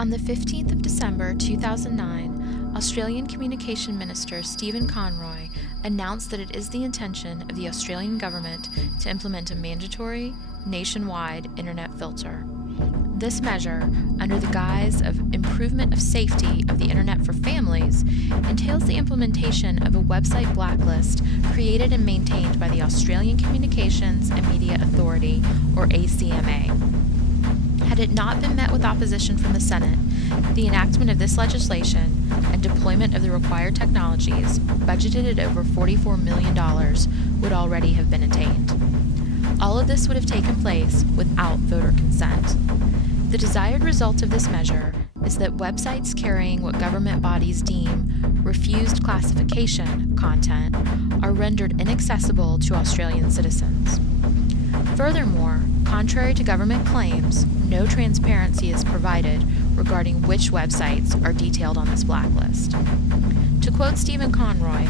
On the 15th of December 2009, Australian Communication Minister Stephen Conroy announced that it is the intention of the Australian government to implement a mandatory, nationwide internet filter. This measure, under the guise of improvement of safety of the internet for families, entails the implementation of a website blacklist created and maintained by the Australian Communications and Media Authority, or ACMA. Had it not been met with opposition from the Senate, the enactment of this legislation and deployment of the required technologies, budgeted at over $44 million, would already have been attained. All of this would have taken place without voter consent. The desired result of this measure is that websites carrying what government bodies deem refused classification content are rendered inaccessible to Australian citizens. Furthermore, contrary to government claims, no transparency is provided regarding which websites are detailed on this blacklist. To quote Stephen Conroy,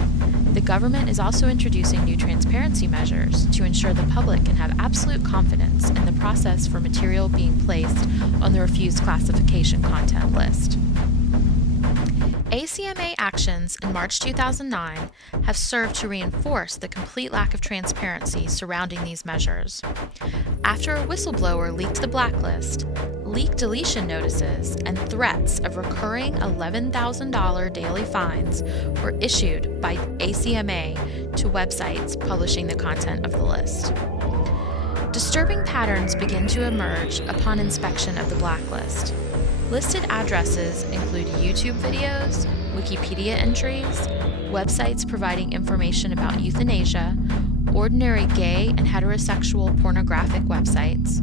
the government is also introducing new transparency measures to ensure the public can have absolute confidence in the process for material being placed on the refused classification content list. ACMA actions in March 2009 have served to reinforce the complete lack of transparency surrounding these measures. After a whistleblower leaked the blacklist, leak deletion notices and threats of recurring $11,000 daily fines were issued by ACMA to websites publishing the content of the list. Disturbing patterns begin to emerge upon inspection of the blacklist. Listed addresses include YouTube videos, Wikipedia entries, websites providing information about euthanasia, ordinary gay and heterosexual pornographic websites,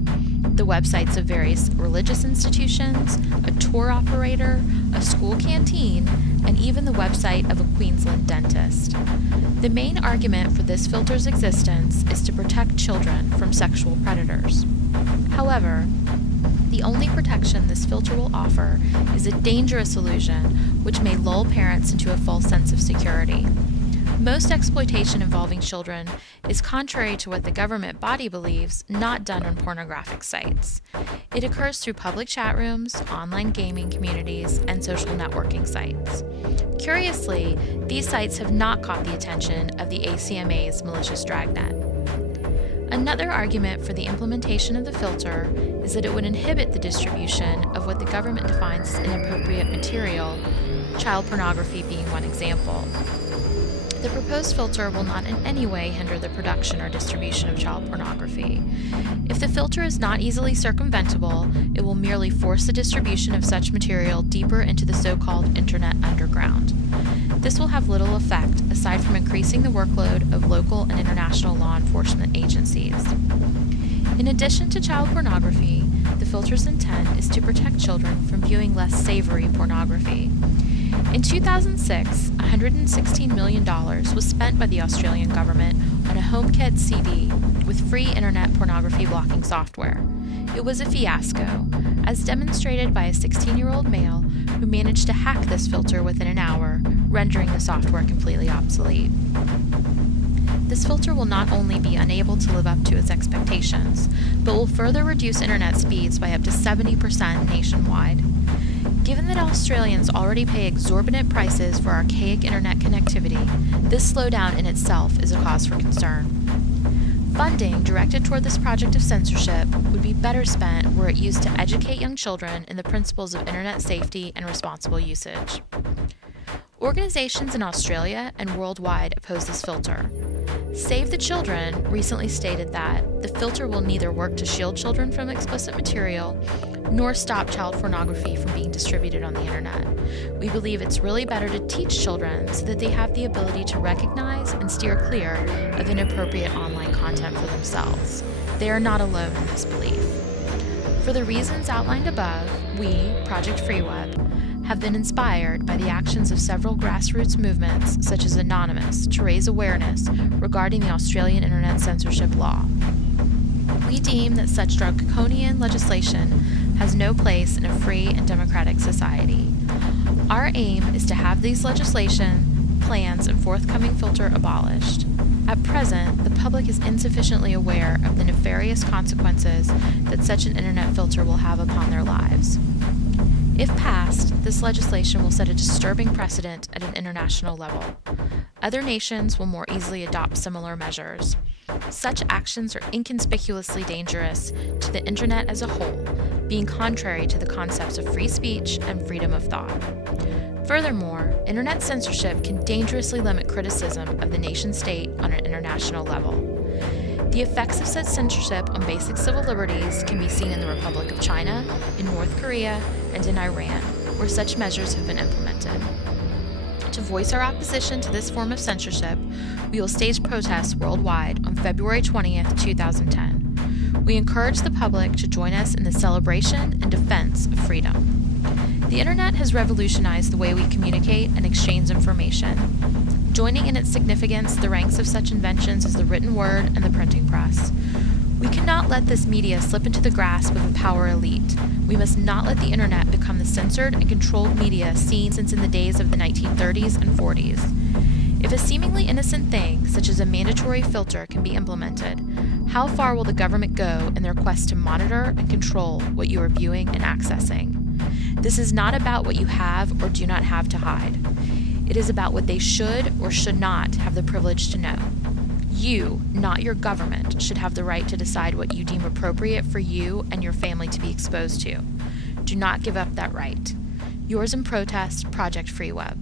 the websites of various religious institutions, a tour operator, a school canteen, and even the website of a Queensland dentist. The main argument for this filter's existence is to protect children from sexual predators. However, the only protection this filter will offer is a dangerous illusion which may lull parents into a false sense of security. Most exploitation involving children is contrary to what the government body believes not done on pornographic sites. It occurs through public chat rooms, online gaming communities, and social networking sites. Curiously, these sites have not caught the attention of the ACMA's malicious dragnet. Another argument for the implementation of the filter is that it would inhibit the distribution of what the government defines as inappropriate material, child pornography being one example. The proposed filter will not in any way hinder the production or distribution of child pornography. If the filter is not easily circumventable, it will merely force the distribution of such material deeper into the so-called internet underground. This will have little effect aside from increasing the workload of local and international law enforcement agencies. In addition to child pornography, the filter's intent is to protect children from viewing less savory pornography. In 2006, $116 million was spent by the Australian government on a HomeKit CD with free internet pornography blocking software. It was a fiasco, as demonstrated by a 16-year-old male who managed to hack this filter within an hour, rendering the software completely obsolete. This filter will not only be unable to live up to its expectations, but will further reduce internet speeds by up to 70% nationwide. Given that Australians already pay exorbitant prices for archaic internet connectivity, this slowdown in itself is a cause for concern. Funding directed toward this project of censorship would be better spent were it used to educate young children in the principles of internet safety and responsible usage. Organizations in Australia and worldwide oppose this filter. Save the Children recently stated that the filter will neither work to shield children from explicit material nor stop child pornography from being distributed on the internet. We believe it's really better to teach children so that they have the ability to recognize and steer clear of inappropriate online content for themselves. They are not alone in this belief. For the reasons outlined above, we, Project Freeweb, have been inspired by the actions of several grassroots movements, such as Anonymous, to raise awareness regarding the Australian internet censorship law. We deem that such draconian legislation has no place in a free and democratic society. Our aim is to have these legislation, plans, and forthcoming filter abolished. At present, the public is insufficiently aware of the nefarious consequences that such an internet filter will have upon their lives. If passed, this legislation will set a disturbing precedent at an international level. Other nations will more easily adopt similar measures. Such actions are inconspicuously dangerous to the internet as a whole, being contrary to the concepts of free speech and freedom of thought. Furthermore, internet censorship can dangerously limit criticism of the nation-state on an international level. The effects of such censorship on basic civil liberties can be seen in the Republic of China, in North Korea, and in Iran, where such measures have been implemented. To voice our opposition to this form of censorship, we will stage protests worldwide on February 20th, 2010. We encourage the public to join us in the celebration and defense of freedom. The internet has revolutionized the way we communicate and exchange information. Joining in its significance the ranks of such inventions as the written word and the printing press. We cannot let this media slip into the grasp of a power elite. We must not let the internet become the censored and controlled media seen since in the days of the 1930s and 40s. If a seemingly innocent thing, such as a mandatory filter, can be implemented, how far will the government go in their quest to monitor and control what you are viewing and accessing? This is not about what you have or do not have to hide. It is about what they should or should not have the privilege to know. You, not your government, should have the right to decide what you deem appropriate for you and your family to be exposed to. Do not give up that right. Yours in protest, Project Freeweb.